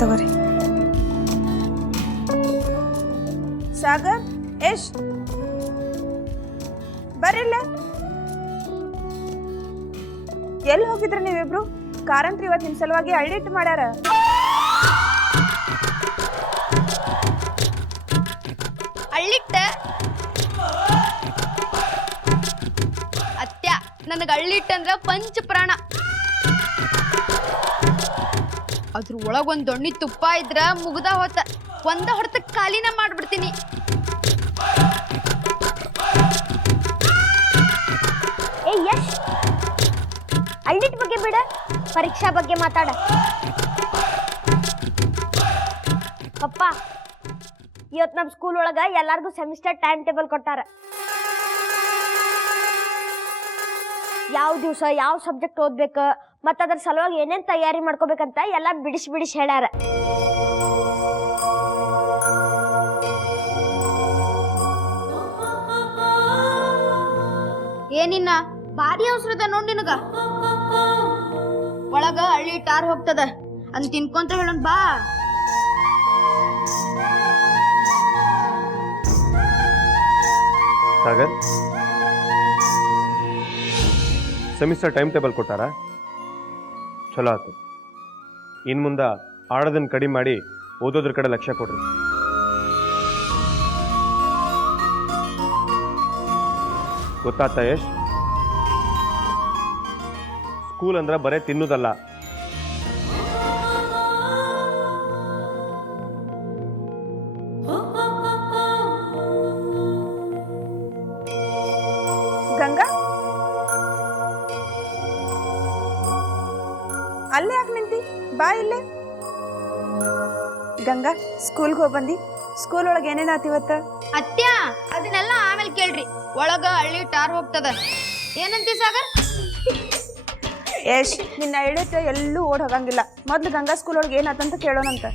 ತಗೋರಿ. ಸಾಗರ್, ಯಶ್ ಬರಿಲ್ಲ. ಎಲ್ಲಿ ಹೋಗಿದ್ರ ನೀವಿಬ್ರು? ಕಾರಂತ್ರಿ ಇವತ್ತು ನಿಮ್ ಸಲುವಾಗಿ ಅಳ್ಳಿಟ್ಟು ಮಾಡ್ಯಾರ. ಅಳ್ಳಿಟ್ಟ ಅತ್ಯ, ನನಗೆ ಅಳ್ಳಿಟ್ಟಂದ್ರ ಪಂಚ ಪ್ರಾಣ. ಅದ್ರ ಒಳಗೊಂದ್ ದೊಣ್ಣಿ ತುಪ್ಪ ಇದ್ರ ಮುಗ್ದ ಹೊತ್ತ ಒಂದ ಹೊಡೆತ ಖಾಲಿನ ಮಾಡ್ಬಿಡ್ತೀನಿ. ಏ ಯಶ್, ಅಳ್ಳಿಟ್ ಬಗ್ಗೆ ಬಿಡ, ಪರೀಕ್ಷಾ ಬಗ್ಗೆ ಮಾತಾಡ. ಪಪ್ಪ, ಇವತ್ತು ನಮ್ಮ ಸ್ಕೂಲ್ ಒಳಗ ಎಲ್ಲಾರ್ಗೂ ಸೆಮಿಸ್ಟರ್ ಟೈಮ್ ಟೇಬಲ್ ಕೊಟ್ಟಾರ. ಯಾವ ದಿವಸ ಯಾವ ಸಬ್ಜೆಕ್ಟ್ ಓದ್ಬೇಕು ಮತ್ತು ಅದ್ರ ಸಲುವಾಗಿ ಏನೇನು ತಯಾರಿ ಮಾಡ್ಕೋಬೇಕಂತ ಎಲ್ಲ ಬಿಡಿಸಿ ಹೇಳ್ಯಾರ. ಏನಿನ್ನ ಭಾರಿ ಅವಸರದ ನೋಡ್ ನಿನಗ. ಒಳಗ ಹಳ್ಳಿ ಟಾರ್ ಹೋಗ್ತದ ಅಂತ ತಿನ್ಕೊಂತ ಹೇಳೋಣ ಬಾ. ಸಾಗರ್, ಸೆಮಿಸ್ಟರ್ ಟೈಮ್ ಟೇಬಲ್ ಕೊಟ್ಟಾರ, ಚಲೋ ಆಯ್ತು. ಇನ್ನು ಮುಂದೆ ಆಡೋದನ್ನು ಕಡಿಮೆ ಮಾಡಿ ಓದೋದ್ರ ಕಡೆ ಲಕ್ಷ್ಯ ಕೊಡ್ರಿ. ಗೊತ್ತಾಗ್ತಾ ಯಶ್? ಸ್ಕೂಲ್ ಅಂದ್ರೆ ಬರೇ ತಿನ್ನೋದಲ್ಲ. ಗಂಗಾ, ಅಲ್ಲೇ ಯಾಕೆ ನಿಂತಿ? ಬಾ ಇಲ್ಲೇ. ಗಂಗಾ, ಸ್ಕೂಲ್ಗೆ ಹೋಗಿ ಬಂದಿ? ಸ್ಕೂಲ್ ಒಳಗೆ ಏನೇನಾಯ್ತು ಇವತ್ತು? ಅತ್ಯ, ಅದನ್ನೆಲ್ಲ ಆಮೇಲೆ ಕೇಳ್ರಿ. ಒಳಗ ಹಳ್ಳಿ ಟಾರ್ ಹೋಗ್ತದ. ಏನಂತಿ ಸಾಗರ್? ಯಶ್, ನಿನ್ನ ಹೇಳಿಟ್ಟು ಎಲ್ಲೂ ಓಡ್ ಹೋಗಂಗಿಲ್ಲ. ಮೊದ್ಲು ಗಂಗಾ ಸ್ಕೂಲ್ ಒಳಗೆ ಏನಾಯ್ತಂತ ಕೇಳೋಣಂತ.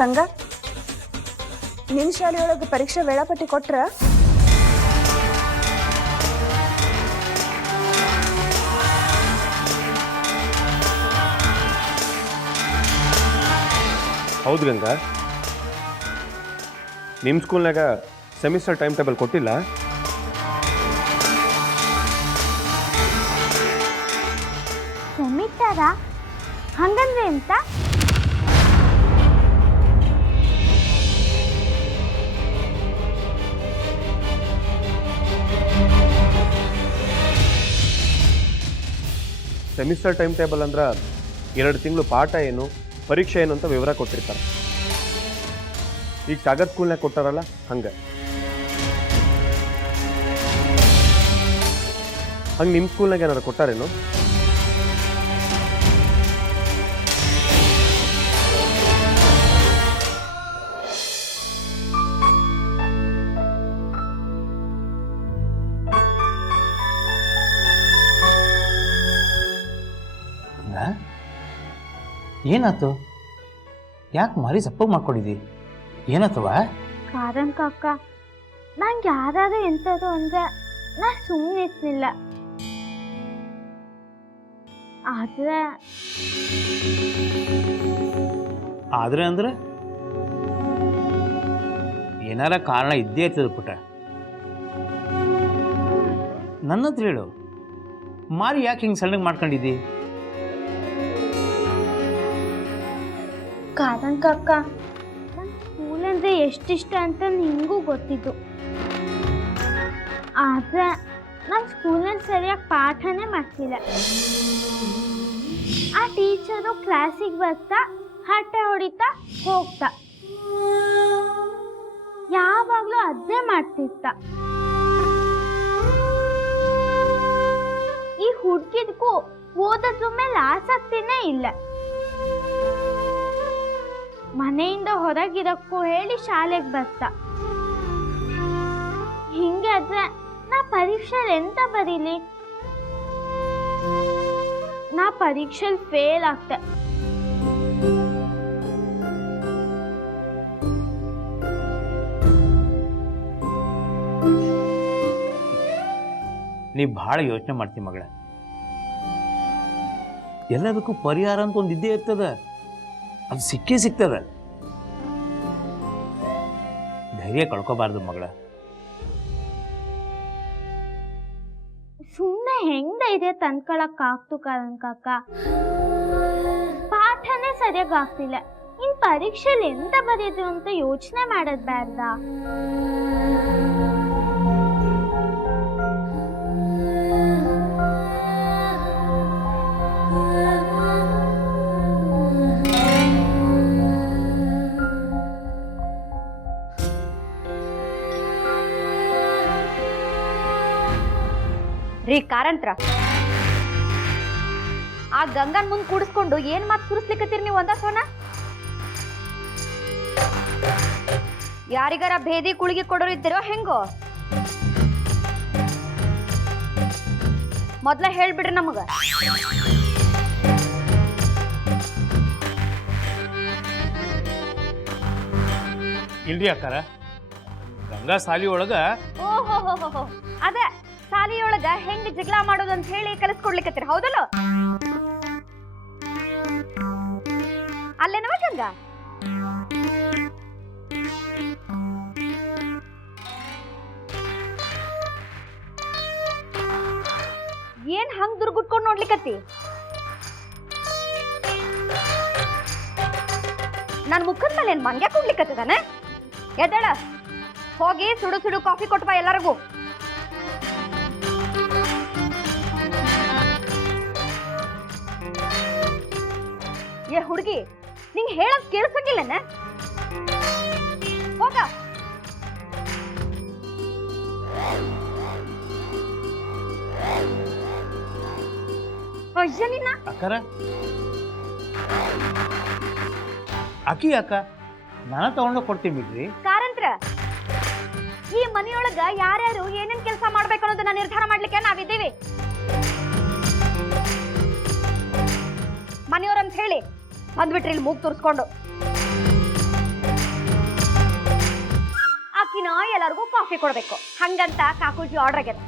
ಗಂಗಾ, ನಿನ್ನ ಶಾಲೆಯೊಳಗೆ ಪರೀಕ್ಷೆ ವೇಳಾಪಟ್ಟಿ ಕೊಟ್ರ? ಹೌದು ಗಂಗಾ, ನಿಮ್ಮ ಸ್ಕೂಲ್ನಾಗ ಸೆಮಿಸ್ಟರ್ ಟೈಮ್ ಟೇಬಲ್ ಕೊಟ್ಟಿಲ್ಲ? ಸೆಮಿಸ್ಟರ ಹಂಗಂದ್ರೆ ಎಂತ? ಸೆಮಿಸ್ಟರ್ ಟೈಮ್ ಟೇಬಲ್ ಅಂದ್ರೆ 2 ತಿಂಗಳು ಪಾಠ ಏನು, ಪರೀಕ್ಷೆ ಏನು ಅಂತ ವಿವರ ಕೊಟ್ಟಿರ್ತಾರೆ. ಈಗ ಸಾಗರ್ ಸ್ಕೂಲ್ನಾಗ ಕೊಟ್ಟಾರಲ್ಲ ಹಂಗೆ ನಿಮ್ಮ ಸ್ಕೂಲ್ನಾಗ ಏನಾದ್ರು ಕೊಟ್ಟಾರೇನು? ಏನಾಯ್ತು? ಯಾಕೆ ಮಾರಿ ಸಪ್ಪಗೆ ಮಾಡ್ಕೊಂಡಿದ್ದಿ? ಏನಾಯ್ತವ? ಕಾರಣ ಕಾಕ, ನಂಗೆ ಯಾರು ಎಂಥದ್ದು ಅಂದ್ರೆ ನಾ ಸುಮ್ಮನೆ ಇರ್ತಿಲ್ಲ. ಆದ್ರೆ ಅಂದ್ರೆ ಏನಾರ ಕಾರಣ ಇದ್ದೇ ಇರ್ತದ ಪುಟ್ಟ. ನನ್ನ ಹತ್ರ ಹೇಳು, ಮಾರಿ ಯಾಕೆ ಹಿಂಗೆ ಸಣ್ಣಗೆ ಮಾಡ್ಕೊಂಡಿದ್ದಿ? ಕಾರಣ ಕಾಕ, ನಂಗೆ ಸ್ಕೂಲ್ ಅಂದರೆ ಎಷ್ಟಿಷ್ಟ ಅಂತ ನಿಮಗೂ ಗೊತ್ತಿತ್ತು. ಆದರೆ ನಾನು ಸ್ಕೂಲಲ್ಲಿ ಸರಿಯಾಗಿ ಪಾಠನೇ ಮಾಡ್ತಿಲ್ಲ. ಆ ಟೀಚರು ಕ್ಲಾಸಿಗೆ ಬರ್ತಾ ಹರಟೆ ಹೊಡಿತಾ ಹೋಗ್ತಾ ಯಾವಾಗಲೂ ಅದೇ ಮಾಡ್ತಿರ್ತ. ಈ ಹುಡುಗಿದ್ಗೂ ಓದೋದ್ರ ಮೇಲೆ ಆಸಕ್ತಿನೇ ಇಲ್ಲ. ಮನೆಯಿಂದ ಹೊರಗಿರಕ್ಕೂ ಹೇಳಿ ಶಾಲೆಗೆ ಬರ್ತಾ. ಹಿಂಗಾದ್ರೆ ನಾ ಪರೀಕ್ಷೆಯಲ್ಲಿ ಎಂತ ಬರೀಲಿ? ನಾ ಪರೀಕ್ಷೆಯಲ್ಲಿ ಫೇಲ್ ಆಗ್ತೆ. ನೀ ಭಾಳ ಯೋಚನೆ ಮಾಡ್ತಿ ಮಗಳ. ಎಲ್ಲದಕ್ಕೂ ಪರಿಹಾರ ಅಂತ ಒಂದು ಇದ್ದೇ ಇರ್ತದ, ಅದು ಸಿಕ್ಕೇ ಸಿಗ್ತದ. ಧೈರ್ಯ ಕಳ್ಕೊಬಾರ್ದು ಮಗಳ. ಸುಮ್ಮನೆ ಹೆಂಗ್ ಧೈರ್ಯ ತಂದ್ಕೊಳಕ್ ಆಗ್ತು ಕಾರಣ ಕಾಕ, ಪಾಠನೇ ಸರಿಯಾಗಿ ಆಗ್ತಿಲ್ಲ. ಇನ್ ಪರೀಕ್ಷೆಲಿ ಎಂತ ಬರೆಯೋದು ಅಂತ ಯೋಚನೆ ಮಾಡೋದ್ ಬೇಡ. ರೀ ಕಾರಂತ್ರ, ಆ ಗಂಗನ್ ಮುಂದ್ ಕೂಡಿಸ್ಕೊಂಡು ಏನ್ ಮಾತು ಸುರಿಸ್ಲಿಕ್ಕತ್ತೀರಿ ನೀವು ಒಂದ ಸೋನ? ಯಾರಿಗಾರ ಭೇದಿ ಕುಳಿಗೆ ಕೊಡೋರು ಇದ್ದೀರೋ ಹೆಂಗೋ? ಮೊದ್ಲ ಹೇಳ್ಬಿಡ್ರಿ ನಮಗ. ಇಲ್ರಿ ಅಕ್ಕಾರ, ಗಂಗಾ ಸಾಲಿ ಒಳಗ ಓಹೋ ಅದ ಸಾಲಿಯೊಳಗ ಹೆಂಗ್ ಜಗಳ ಮಾಡೋದು ಅಂತ ಹೇಳಿ ಕಲಿಸ್ಕೊಡ್ಲಿಕ್ಕತ್ತೀರ, ಹೌದಲ್ಲ? ಅಲ್ಲೇನವ ಗಂಗಾ? ಏನ್ ಹಂಗ್ ದುರ್ಗುಟ್ಕೊಂಡ್ ನೋಡ್ಲಿಕ್ಕತ್ತಿ? ನನ್ ಮುಖದ ಮೇಲೆ ಏನ್ ಮಂಗ್ಯ ಕುಡ್ಲಿಕ್ಕತ್ತದಾನೆ? ಎದ್ದಳ, ಹೋಗಿ ಸುಡು ಸುಡು ಕಾಫಿ ಕೊಟ್ಟು ಬಾ ಎಲ್ಲರಿಗೂ. ಏ ಹುಡುಗಿ, ನಿಂಗೆ ಹೇಳಕ್ ಕೇಳಿಸಂಗಿಲ್ಲನ? ಹೋಗ. ಅಯ್ಯ ನಿನ್ನ ಅಕ್ಕಾರ, ಅಕ್ಕಿ ಅಕ್ಕ ನಾನು ತಗೊಂಡೋಗಿ ಕೊಡ್ತೀನಿ ಬಿಡ್ರಿ. ಕಾರಂತ್ರ, ಈ ಮನೆಯೊಳಗ ಯಾರ್ಯಾರು ಏನೇನ್ ಕೆಲಸ ಮಾಡ್ಬೇಕು ಅನ್ನೋದನ್ನ ನಿರ್ಧಾರ ಮಾಡ್ಲಿಕ್ಕೆ ನಾವಿದ್ದೀವಿ. ಮನೆಯವ್ರಂತ ಹೇಳಿ ಬಂದ್ಬಿಟ್ರಿ ಇಲ್ಲಿ ಮೂಗ್ ತೋರಿಸ್ಕೊಂಡು. ಆಕಿನ ಎಲ್ಲರಿಗೂ ಕಾಫಿ ಕೊಡ್ಬೇಕು, ಹಂಗಂತ ಕಾಕೂಜಿ ಆರ್ಡರ್ ಆಗ್ಯದ,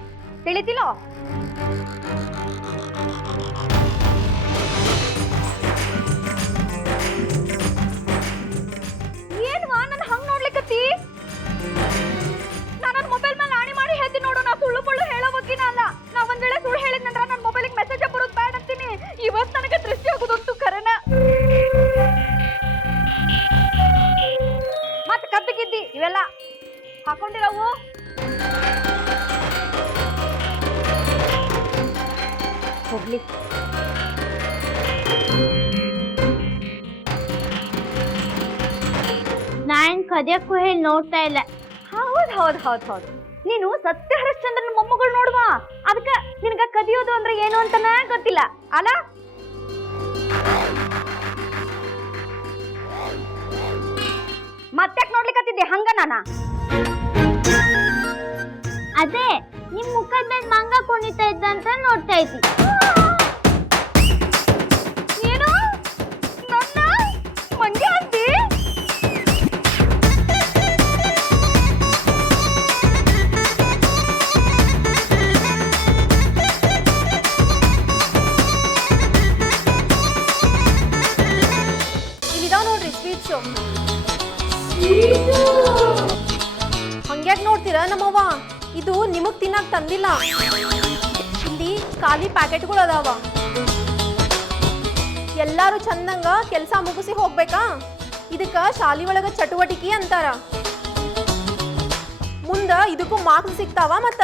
ತಿಳಿತಿಲೋ? ಏನ್ವಾ ನನ್ನ ಹಂಗ್ ನೋಡ್ಲಿಕ್ಕತ್ತಿ? ನನ್ನ ಮೊಬೈಲ್ ಮೇಲೆ ಆಣಿ ಮಾಡಿ ಹೇಳ್ತೀನಿ ನೋಡು, ನಾ ಸುಳ್ಳು ಪಳ್ಳು ಹೇಳೋ ಬಗ್ಗಿನ ಅಲ್ಲ. ನಾ ಒಂದ್ ವೇಳೆ ಸುಳ್ಳು ಹೇಳಿದ್ನಂದ್ರ ನನ್ನ ಮೊಬೈಲಿಗೆ ಮೆಸೇಜ್ ಬರೋದು ಬೇಡ ಅಂತೀನಿ. ಇವತ್ತು ನನಗೆ ದೃಷ್ಟಿ ಆಗೋದಂತೂ ಕರೆನ. ಮತ್ ಕದ್ದಗಿದ್ದಿ ಇವೆಲ್ಲ ಹಾಕೊಂಡಿರವು. ಹೋಗ್ಲಿ. ನಾನ್ ಕದಿಯಕ್ಕೂ ಹೇಳಿ ನೋಡ್ತಾ ಇಲ್ಲ. ಹೌದ್. ನೀನು ಸತ್ಯ ಹರಿಶ್ಚಂದ್ರನ ಮೊಮ್ಮಗಳು ನೋಡುವ, ಅದಕ್ಕ ನಿನಗ ಕದಿಯೋದು ಅಂದ್ರೆ ಏನು ಅಂತನ ಗೊತ್ತಿಲ್ಲ ಅಲ್ಲ? ಮತ್ತ್ಯಾಕ್ ನೋಡ್ಲಿಕ್ಕತ್ತಿದ್ದೆ ಹಂಗ? ನಾನ ಅದೇ ನಿಮ್ ಮುಖದ ಮೇಲೆ ಮಂಗ ಕುಣಿತಾ ಇದ್ದ ಅಂತ ನೋಡ್ತಾ ಇದ್ದಿ. ಏನು ನನ್ನ ಮಂಗೆ ಅಂತಿ? ಇಲ್ಲಿದಾವ್ ನೋಡ್ರಿ ಸ್ವೀಟ್ ಶೋ. ಹಂಗ್ಯಾಕ್ ನೋಡ್ತೀರ ನಮ್ಮವ್ವ? ಇದು ನಿಮಗ್ ತಿನ್ನಕ್ ತಂದಿಲ್ಲ. ಇಲ್ಲಿ ಖಾಲಿ ಪ್ಯಾಕೆಟ್ಗಳು ಅದಾವ. ಎಲ್ಲಾರು ಚಂದಂಗ ಕೆಲಸ ಮುಗಿಸಿ ಹೋಗ್ಬೇಕಾ? ಇದಕ್ಕ ಶಾಲಿ ಒಳಗ ಚಟುವಟಿಕೆ ಅಂತಾರ. ಮುಂದ ಇದಕ್ಕೂ ಮಾರ್ಕ್ಸ್ ಸಿಗ್ತಾವ ಮತ್ತ.